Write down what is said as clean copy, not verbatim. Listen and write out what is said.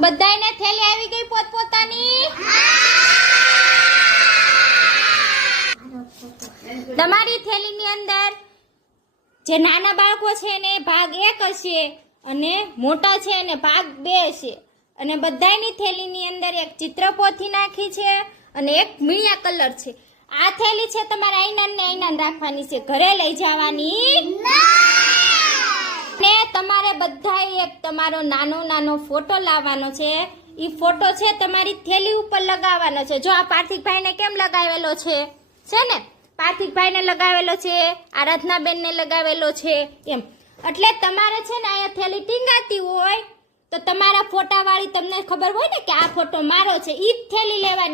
બધાયને થેલી આવી ગઈ પોતપોતાની? તમારી થેલીની અંદર જે નાના બાળકો છે એને ભાગ 1 હશે અને મોટા છે એને ભાગ 2 છે. અને બધાયની થેલીની અંદર એક ચિત્રપોથી નાખી છે અને એક મીણિયા કલર છે. આ થેલી છે તમારે આઈનાન રાખવાની છે, ઘરે લઈ જવાની ને. તમારે બધાએ એક તમારો નાનો ફોટો લાવવાનો છે. ઈ ફોટો છે તમારી થેલી ઉપર લગાવવાનો છે. જો આ પાર્થિકભાઈને કેમ લગાવેલો છે ને, પાર્થિકભાઈને લગાવેલો છે, આરાધનાબેનને લગાવેલો છે એમ. એટલે તમારે છે ને અહીંયા થેલી ટીંગાતી હોય તો તમારા ફોટા વાળી તમને ખબર હોય ને કે આ ફોટો મારો છે, ઈ જ થેલી લેવાની.